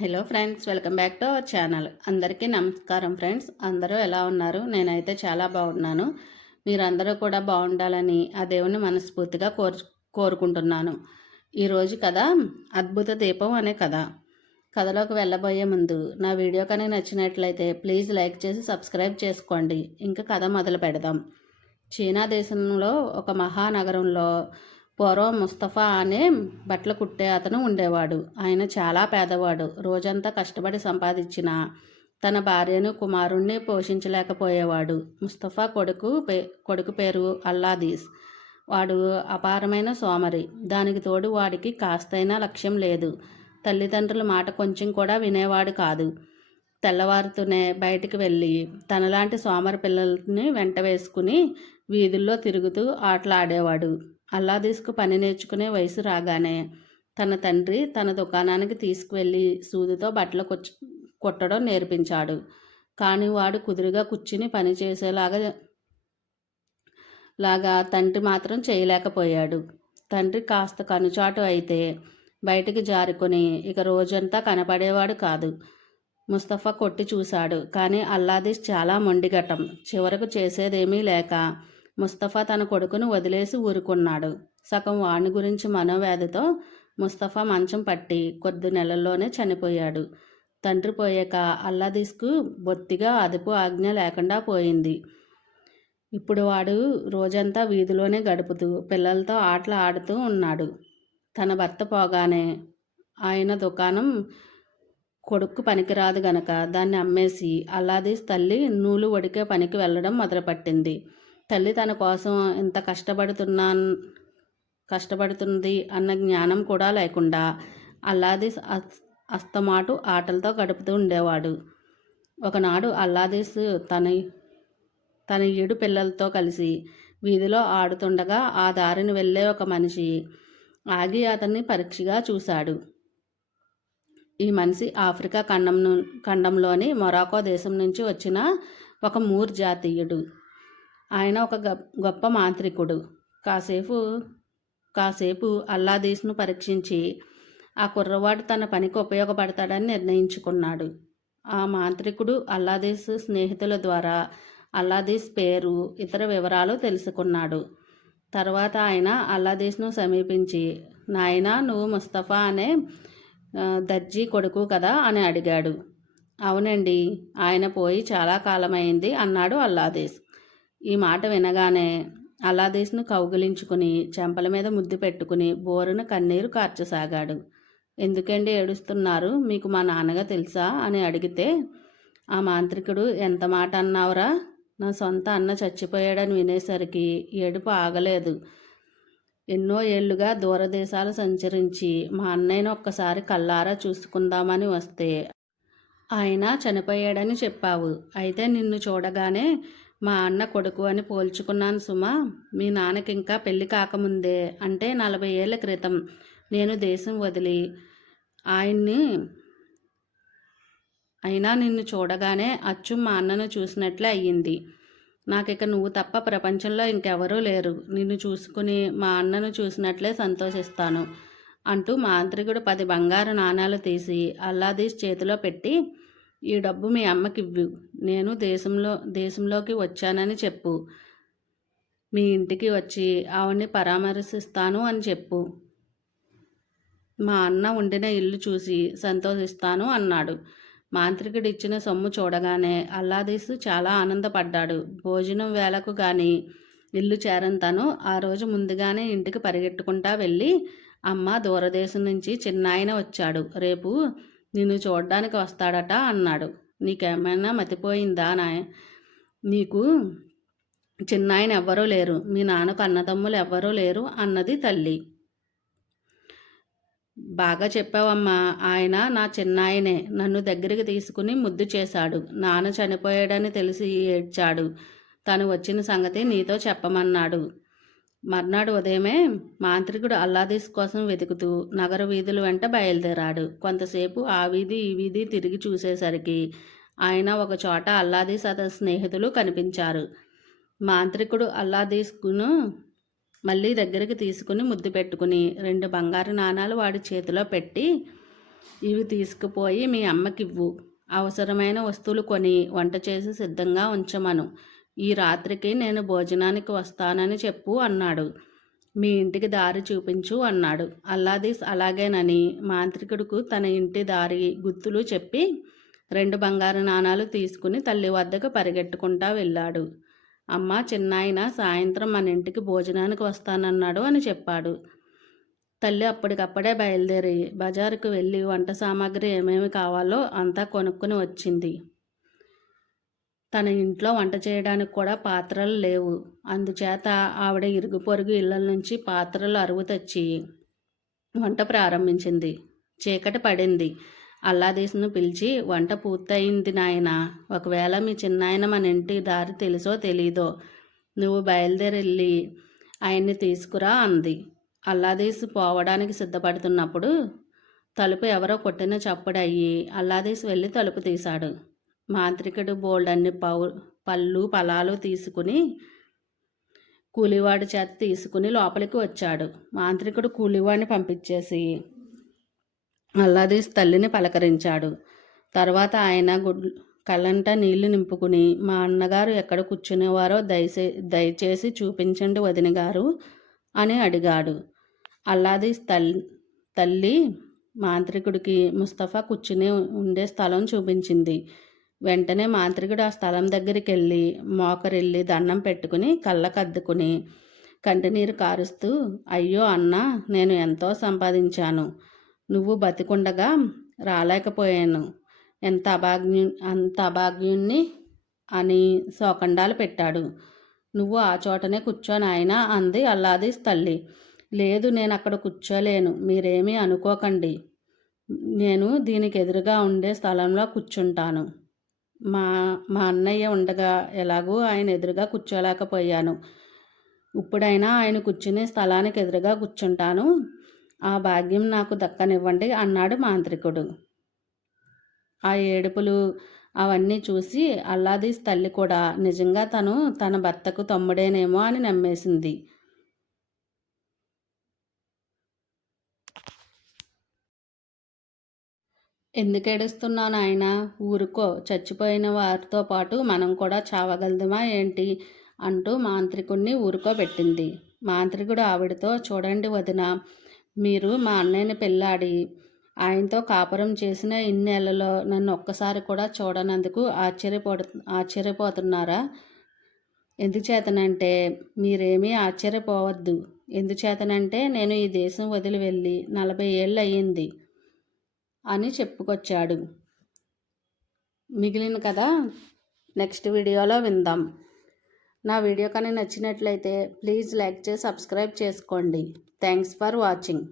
Hello friends welcome back to our channel అందరికీ నమస్కారం friends అందరూ ఎలా ఉన్నారు? నేనైతే చాలా బాగున్నాను. మీరందరూ కూడా బాగుండాలని ఆ దేవుని మనస్ఫూర్తిగా కోరు కోరుకుంటున్నాను. ఈరోజు కథ అద్భుత దీపం అనే కథ. కథలోకి వెళ్ళబోయే ముందు నా వీడియో కనుక నచ్చినట్లయితే ప్లీజ్ లైక్ చేసి సబ్స్క్రైబ్ చేసుకోండి. ఇంకా కథ మొదలు పెడదాం. చైనా దేశంలో ఒక మహానగరంలో పూర్వం ముస్తఫా అనే బట్టలు కుట్టే అతను ఉండేవాడు. ఆయన చాలా పేదవాడు. రోజంతా కష్టపడి సంపాదించిన తన భార్యను కుమారుణ్ణి పోషించలేకపోయేవాడు. ముస్తఫా కొడుకు పే కొడుకు పేరు అల్లాదీస్. వాడు అపారమైన సోమరి. దానికి తోడు వాడికి కాస్తైనా లక్ష్యం లేదు. తల్లిదండ్రుల మాట కొంచెం కూడా వినేవాడు కాదు. తెల్లవారుతూనే బయటికి వెళ్ళి తనలాంటి సోమరి పిల్లల్ని వెంట వేసుకుని వీధుల్లో తిరుగుతూ ఆటలాడేవాడు. అల్లాదీస్కు పని నేర్చుకునే వయసు రాగానే తన తండ్రి తన దుకాణానికి తీసుకువెళ్ళి సూదితో బట్టలు కుట్టడం నేర్పించాడు. కానీ వాడు కుదురుగా కూర్చుని పని చేసేలాగా లాగా తండ్రి మాత్రం చేయలేకపోయాడు. తండ్రి కాస్త కనుచాటు అయితే బయటికి జారుకొని ఇక రోజంతా కనపడేవాడు కాదు. ముస్తఫా కొట్టి చూశాడు. కానీ అల్లాదీస్ చాలా మొండిగటం చివరకు చేసేదేమీ లేక ముస్తఫా తన కొడుకును వదిలేసి ఊరుకున్నాడు. సగం వాణి గురించి మనోవ్యాధితో ముస్తఫా మంచం పట్టి కొద్ది నెలల్లోనే చనిపోయాడు. తండ్రి పోయాక అల్లాదీస్కు బొత్తిగా అదుపు ఆజ్ఞ లేకుండా పోయింది. ఇప్పుడు వాడు రోజంతా వీధిలోనే గడుపుతూ పిల్లలతో ఆటలు ఆడుతూ ఉన్నాడు. తన భర్త పోగానే ఆయన దుకాణం కొడుకు పనికిరాదు గనక దాన్ని అమ్మేసి అల్లాదీస్ తల్లి నూలు వడికే పనికి వెళ్ళడం మొదలుపట్టింది. తల్లి తన కోసం ఇంత కష్టపడుతున్నా కష్టపడుతుంది అన్న జ్ఞానం కూడా లేకుండా అల్లాది అస్తమాటు ఆటలతో గడుపుతూ ఉండేవాడు. ఒకనాడు అల్లాదీస్ తన తన ఏడు పిల్లలతో కలిసి వీధిలో ఆడుతుండగా ఆ దారిని వెళ్ళే ఒక మనిషి ఆగి అతన్ని పరీక్షగా చూశాడు. ఈ మనిషి ఆఫ్రికా ఖండం ఖండంలోని మొరాకో దేశం నుంచి వచ్చిన ఒక మూర్ జాతీయుడు ఆయన ఒక గొప్ప మాంత్రికుడు. కాసేపు కాసేపు అల్లాదీస్ను పరీక్షించి ఆ కుర్రవాడు తన పనికి ఉపయోగపడతాడని నిర్ణయించుకున్నాడు. ఆ మాంత్రికుడు అల్లాదీస్ స్నేహితుల ద్వారా అల్లాదీస్ పేరు ఇతర వివరాలు తెలుసుకున్నాడు. తర్వాత ఆయన అల్లాదీస్ను సమీపించి నాయన నువ్వు ముస్తఫా అనే దర్జీ కొడుకు కదా? అని అడిగాడు. అవునండి ఆయన పోయి చాలా కాలమైంది అన్నాడు అల్లాదీస్. ఈ మాట వినగానే అల్లాదీస్ను కౌగిలించుకుని చెంపల మీద ముద్దు పెట్టుకుని బోరున కన్నీరు కార్చసాగాడు. ఎందుకండి ఏడుస్తున్నారు? మీకు మా నాన్నగా తెలుసా? అని అడిగితే ఆ మాంత్రికుడు ఎంత మాట అన్నావురా? నా సొంత అన్న చచ్చిపోయాడని వినేసరికి ఏడుపు ఆగలేదు. ఎన్నో ఏళ్ళుగా దూరదేశాలు సంచరించి మా అన్నయ్యను ఒక్కసారి కల్లారా చూసుకుందామని వస్తే ఆయన చనిపోయాడని చెప్పావు. అయితే నిన్ను చూడగానే మా అన్న కొడుకు అని పోల్చుకున్నాను సుమా. మీ నాన్నకి ఇంకా పెళ్ళి కాకముందే అంటే నలభై ఏళ్ళ క్రితం నేను దేశం వదిలి ఆయన్ని అయినా నిన్ను చూడగానే అచ్చు మా అన్నను చూసినట్లే అయ్యింది. నాకిక నువ్వు తప్ప ప్రపంచంలో ఇంకెవరూ లేరు. నిన్ను చూసుకుని మా అన్నను చూసినట్లే సంతోషిస్తాను అంటూ మాంత్రికుడు పది బంగారు నాణాలు తీసి అల్లాదీస్ చేతిలో పెట్టి ఈ డబ్బు మీ అమ్మకి ఇవ్వు. నేను దేశంలో దేశంలోకి వచ్చానని చెప్పు. మీ ఇంటికి వచ్చి ఆవిడ్ని పరామర్శిస్తాను అని చెప్పు. మా అన్న ఉండిన ఇల్లు చూసి సంతోషిస్తాను అన్నాడు. మాంత్రికుడు ఇచ్చిన సొమ్ము చూడగానే అల్లాదీసు చాలా ఆనందపడ్డాడు. భోజనం వేళకు కానీ ఇల్లు చేరంతను ఆ రోజు ముందుగానే ఇంటికి పరిగెట్టుకుంటా వెళ్ళి అమ్మ దూరదేశం నుంచి చిన్నాయన వచ్చాడు. రేపు నిన్ను చూడడానికి వస్తాడట అన్నాడు. నీకేమైనా మతిపోయిందా నా నీకు చిన్నాయన ఎవ్వరూ లేరు. మీ నాన్నకు అన్నదమ్ములు ఎవ్వరూ లేరు అన్నది తల్లి. బాగా చెప్పావమ్మా ఆయన నా చిన్నాయనే. నన్ను దగ్గరికి తీసుకుని ముద్దు చేశాడు. నాన్న చనిపోయాడని తెలిసి ఏడ్చాడు. తను వచ్చిన సంగతి నీతో చెప్పమన్నాడు. మర్నాడు ఉదయమే మాంత్రికుడు అల్లాదీస్ కోసం వెతుకుతూ నగర వీధుల వెంట బయలుదేరాడు. కొంతసేపు ఆ వీధి ఈ వీధి తిరిగి చూసేసరికి ఆయన ఒక చోట అల్లాదీస్ అతని స్నేహితులు కనిపించారు. మాంత్రికుడు అల్లాదీస్కును మళ్ళీ దగ్గరికి తీసుకుని ముద్దు పెట్టుకుని రెండు బంగారు నాణాలు వాడి చేతిలో పెట్టి ఇవి తీసుకుపోయి మీ అమ్మకివ్వు. అవసరమైన వస్తువులు కొని వంట చేసి సిద్ధంగా ఉంచమను. ఈ రాత్రికి నేను భోజనానికి వస్తానని చెప్పు అన్నాడు. మీ ఇంటికి దారి చూపించు అన్నాడు. అల్లాదీస్ అలాగేనని మాంత్రికుడుకు తన ఇంటి దారి గుర్తులు చెప్పి రెండు బంగారు నాణాలు తీసుకుని తల్లి వద్దకు పరిగెట్టుకుంటా వెళ్ళాడు. అమ్మ చిన్నాయన సాయంత్రం మన ఇంటికి భోజనానికి వస్తానన్నాడు అని చెప్పాడు. తల్లి అప్పటికప్పుడే బయలుదేరి బజారుకు వెళ్ళి వంట సామాగ్రి ఏమేమి కావాలో అంతా కొనుక్కొని వచ్చింది. తన ఇంట్లో వంట చేయడానికి కూడా పాత్రలు లేవు. అందుచేత ఆవిడ ఇరుగు పొరుగు ఇళ్ళ నుంచి పాత్రలు అరువు తెచ్చి వంట ప్రారంభించింది. చీకటి పడింది. అల్లాదీసును పిలిచి వంట పూర్తయింది నాయన. ఒకవేళ మీ చిన్నాయన మన ఇంటి దారి తెలుసో తెలీదో నువ్వు బయలుదేరెళ్ళి ఆయన్ని తీసుకురా అంది. అల్లాదీసు పోవడానికి సిద్ధపడుతున్నప్పుడు తలుపు ఎవరో కొట్టిన చప్పుడయ్యి అల్లాదీసు వెళ్ళి తలుపు తీశాడు. మాంత్రికుడు బోల్డ్ అన్ని పౌ పళ్ళు ఫలాలు తీసుకుని కూలివాడి చేత తీసుకుని లోపలికి వచ్చాడు. మాంత్రికుడు కూలివాడిని పంపించేసి అల్లాదీస్ తల్లిని పలకరించాడు. తర్వాత ఆయన గుడ్ కళ్ళంట నీళ్ళు నింపుకుని మా అన్నగారు ఎక్కడ కూర్చునేవారో దయచే దయచేసి చూపించండి వదిన గారు అని అడిగాడు. అల్లాదీస్ తల్లి తల్లి మాంత్రికుడికి ముస్తఫా కూర్చుని ఉండే స్థలం చూపించింది. వెంటనే మాంత్రికుడు ఆ స్థలం దగ్గరికి వెళ్ళి మోకరిల్లి దండం పెట్టుకుని కళ్ళకద్దుకుని కంటినీరు కారుస్తూ అయ్యో అన్న నేను ఎంతో సంపాదించాను. నువ్వు బతికుండగా రాలేకపోయాను. ఎంత అభాగ్యు అంత అభాగ్యుణ్ణి? అని శోకండాలు పెట్టాడు. నువ్వు ఆ చోటనే కూర్చొని ఆయన అంది అల్లాది తల్లి. లేదు నేను అక్కడ కూర్చోలేను. మీరేమీ అనుకోకండి. నేను దీనికి ఎదురుగా ఉండే స్థలంలో కూర్చుంటాను. మా మా అన్నయ్య ఉండగా ఎలాగూ ఆయన ఎదురుగా కూర్చోలేకపోయాను. ఇప్పుడైనా ఆయన కూర్చునే స్థలానికి ఎదురుగా కూర్చుంటాను. ఆ భాగ్యం నాకు దక్కనివ్వండి అన్నాడు మాంత్రికుడు. ఆ ఏడుపులు అవన్నీ చూసి అల్లాదీస్ తల్లి కూడా నిజంగా తను తన భర్తకు తమ్ముడేనేమో అని నమ్మేసింది. ఎందుకు ఏడుస్తున్నాను ఆయన ఊరుకో. చచ్చిపోయిన వారితో పాటు మనం కూడా చావగలదుమా ఏంటి? అంటూ మాంత్రికుడిని ఊరుకోబెట్టింది. మాంత్రికుడు ఆవిడతో చూడండి వదిన మీరు మా అన్నయ్యని పెళ్ళాడి. ఆయనతో కాపురం చేసిన ఇన్నేళ్ళలో నన్ను ఒక్కసారి కూడా చూడనందుకు ఆశ్చర్యపడు ఆశ్చర్యపోతున్నారా? ఎందుచేతనంటే మీరేమీ ఆశ్చర్యపోవద్దు. ఎందుచేతనంటే నేను ఈ దేశం వదిలి వెళ్ళి నలభై ఏళ్ళు అయ్యింది అని చెప్పుకొచ్చాడు. మిగిలిన కథ నెక్స్ట్ వీడియోలో విందాం. నా వీడియో కానీ నచ్చినట్లయితే ప్లీజ్ లైక్ చేసి సబ్స్క్రైబ్ చేసుకోండి. Thanks for watching.